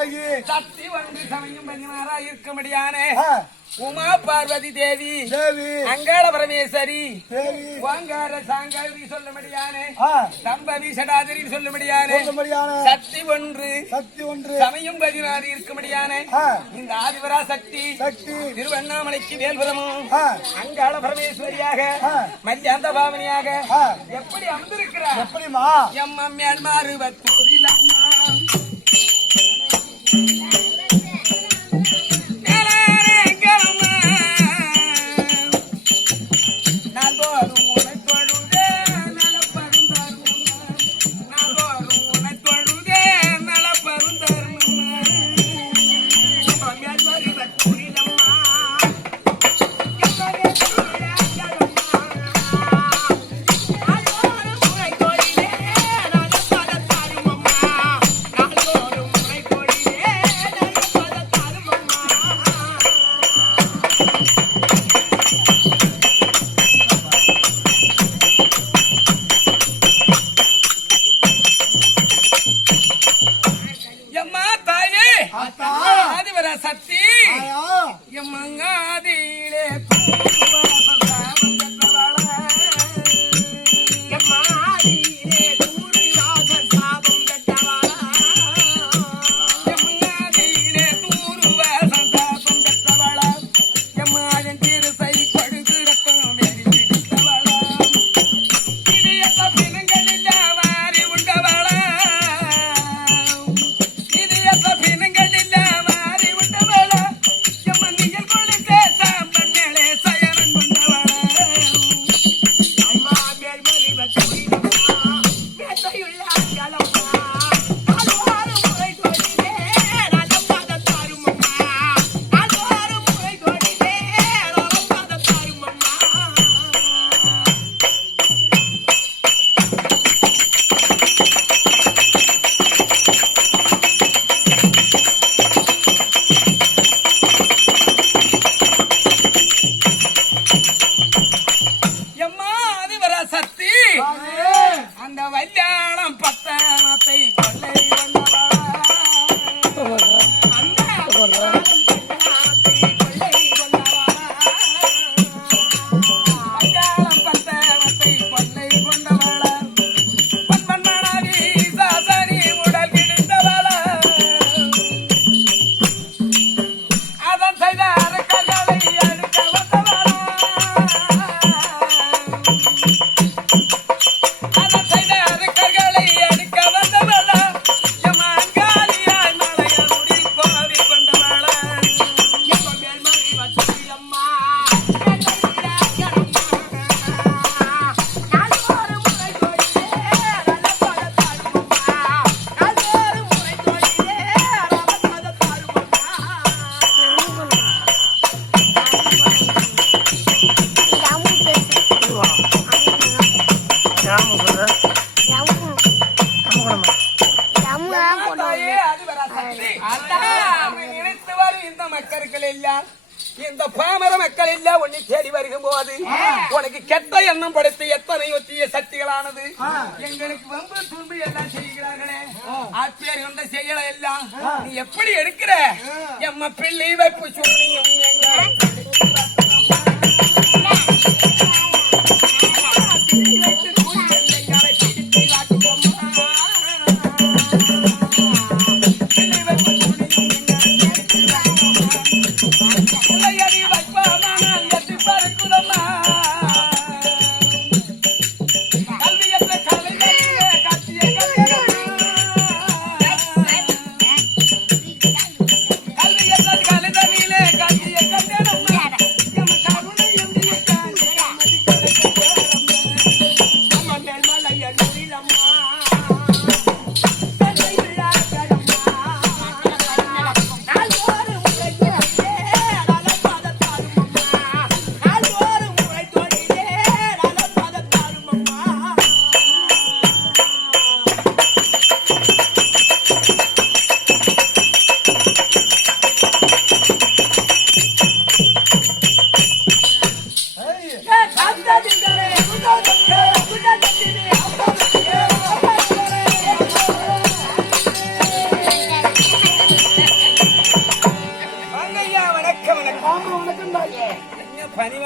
சக்தி ஒன்று சமயம் 16 இருக்கும்படியானே உமா பார்வதி தேவி அங்காள பரமேஸ்வரி ஓங்கார சாங்காரி சொல்லும்படியானே சம்பவி சடாதிரி சொல்லும்படியானே சக்தி ஒன்று சமயம் 16 இருக்கும்படியானே இந்த ஆதிவரா சக்தி திருவண்ணாமலைக்கு வேல்புரமும் அங்காள பரமேஸ்வரியாக மத்தியாந்த பாவனியாக எப்படி அமர்ந்திருக்கிறார் எப்படிமா எம்மா மேல்மாறு வத்தூரில் அம்மா இந்த பாமர மக்கள் எல்லாம் உன்னை தேடி வருகும் போது உனக்கு கெட்ட எண்ணம் படுத்த எத்தனையோ தீய சக்திகளானது எங்களுக்கு வம்பு துன்பு எல்லாம் செய்கிறார்களே ஆட்சியர் கொண்ட செய்யல எல்லாம் நீ எப்படி எடுக்கிற எம்ம பிள்ளை வைப்பு சொல்லியும்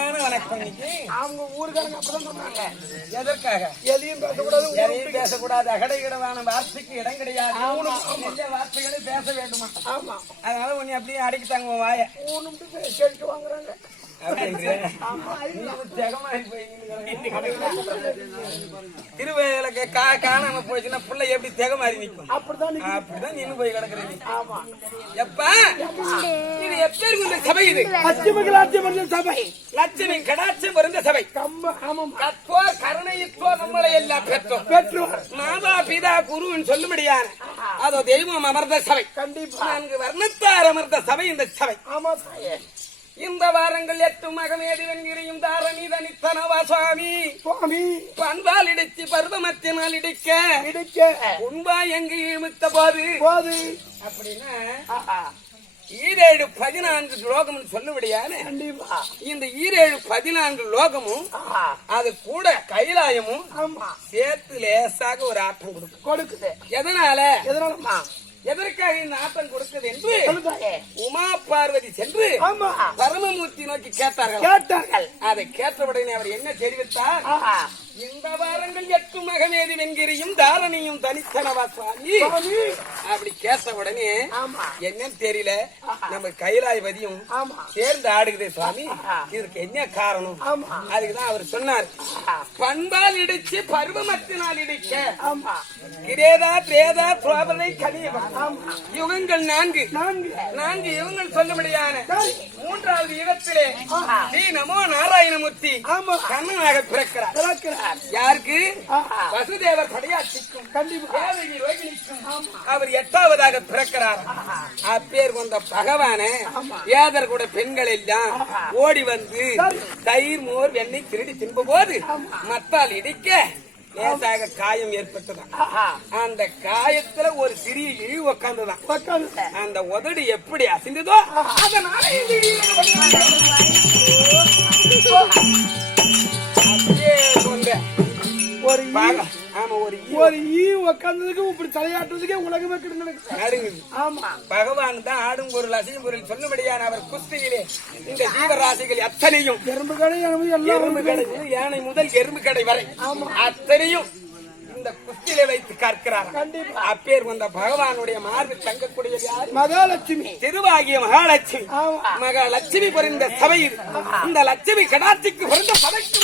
பணிவான வணக்கம் இன்னைக்கு. அவங்க ஊருக்காரங்க அப்பதான் சொன்னாங்க. எதற்காக? எதையும் பேசக்கூடாது, எதையும் பேசக்கூடாது, அகடைகிடவான வார்த்தைக்கு இடம் கிடையாது. நல்ல வார்த்தைகளை பேச வேண்டுமா? ஆமா. அதனால உன்னை அப்படியே அடக்கிட்டாங்க உன் வாய. ஊனுட்டு கேட்டு வாங்குறாங்க. திருவேலைக்கு காணாம போச்சுன்னா புள்ள எப்படி தெக மாறி நிற்கும்? அப்படிதான் நின்னு போய் கிடக்குறீங்க. எப்ப இது எப்பேருக்கு இந்த சபை? இது லட்சுமி சபை, லட்சுமி கடாட்சம் வருந்த சபை. கற்போர் கருணையிற்றோர் நம்மளை எல்லாம் பெற்றோர் மாதா பிதா குருன்னு சொல்லும்படியான அதோ தெய்வம் அமர்ந்த சபை. கண்டிப்பா 4 வர்ணத்தார் அமர்ந்த சபை இந்த சபை. ஆமா. இந்த வாரங்கள் 8 மகமேடி வெண்கிரியும் தாரணி தனித்தனவா சுவாமி பண்பால் இடிச்சு பருவமத்தினால் இடிக்க உண்பா எங்கு இழுத்த போது அப்படின்னா 7 14 லோகம் சொல்லுபடியான இந்த 7 14 லோகமும் அது கூட கைலாயமும் சேர்த்து லேசாக ஒரு ஆட்டம் கொடுக்குது. எதனாலமா எதற்காக இந்த ஆட்டம் கொடுத்தது என்று உமா பார்வதி சென்று பரமமூர்த்தி நோக்கி கேட்டார்கள். அதை கேட்டவுடனே அவர் என்ன தெரிவித்தார்? இந்த வாரங்கள் 8 மகமேதி வெண்கிரியும் தாரணியும் தனித்தனவா சுவாமி அப்படி கேட்ட உடனே என்னன்னு தெரியல, நம்ம கைலாயபதியும் சேர்ந்து ஆடுகிறே சுவாமி, இதற்கு என்ன காரணம்? அதுக்குதான் அவர் சொன்னார், பண்பால் இடிச்சு பருவமத்தினால் இடிக்க கிரேதா திரேதா துவாபரை கலியுகம் யுகங்கள் 4 யுகங்கள் சொல்லும்படியான 3வது யுகத்திலே ஸ்ரீ நமோ நாராயணமூர்த்தி கண்ணனாக பிறக்கிறார். யாருக்கு? வசுதேவர் படையாட்சிக்கும் தேவகி ரோகிணிக்கும் அவர் 8வதாக பிறக்கிறார். அப்பேர் கொண்ட பகவான ஏதர் கூட பெண்கள் எல்லாம் ஓடி வந்து தயிர் மோர் வெண்ணெய் திருடி தின்ப போது மத்தால் இடிக்க லேசாக காயம் ஏற்பட்டுதான். அந்த காயத்துல ஒரு சிறிய இழி உக்காந்துதான். அந்த உதடு எப்படி அசைந்ததோ அதனால ஒரு ஈ உக்காந்ததுக்கு இப்படி தலையாட்டுறதுக்கே உலகமே கிடங்குது. பகவான் தான் ஆடும் பொருள் அசையும் பொருள் சொல்லும்படியான அவர் குஸ்தியிலே இந்த ஜீவராசிகள் அத்தனையும் எறும்பு கடை யானை முதல் எறும்பு கடை வரை அத்தனையும் இந்த குஸ்தியிலே வைத்து கற்கிறார். அப்பேர் வந்த பகவானுடைய மார்பில் தங்கக்கூடிய மகாலட்சுமி திருவாகிய மகாலட்சுமி. மகாலட்சுமி பிறந்த சபை. இந்த லட்சுமி கடாட்சிக்கு பிறந்த சபைக்கு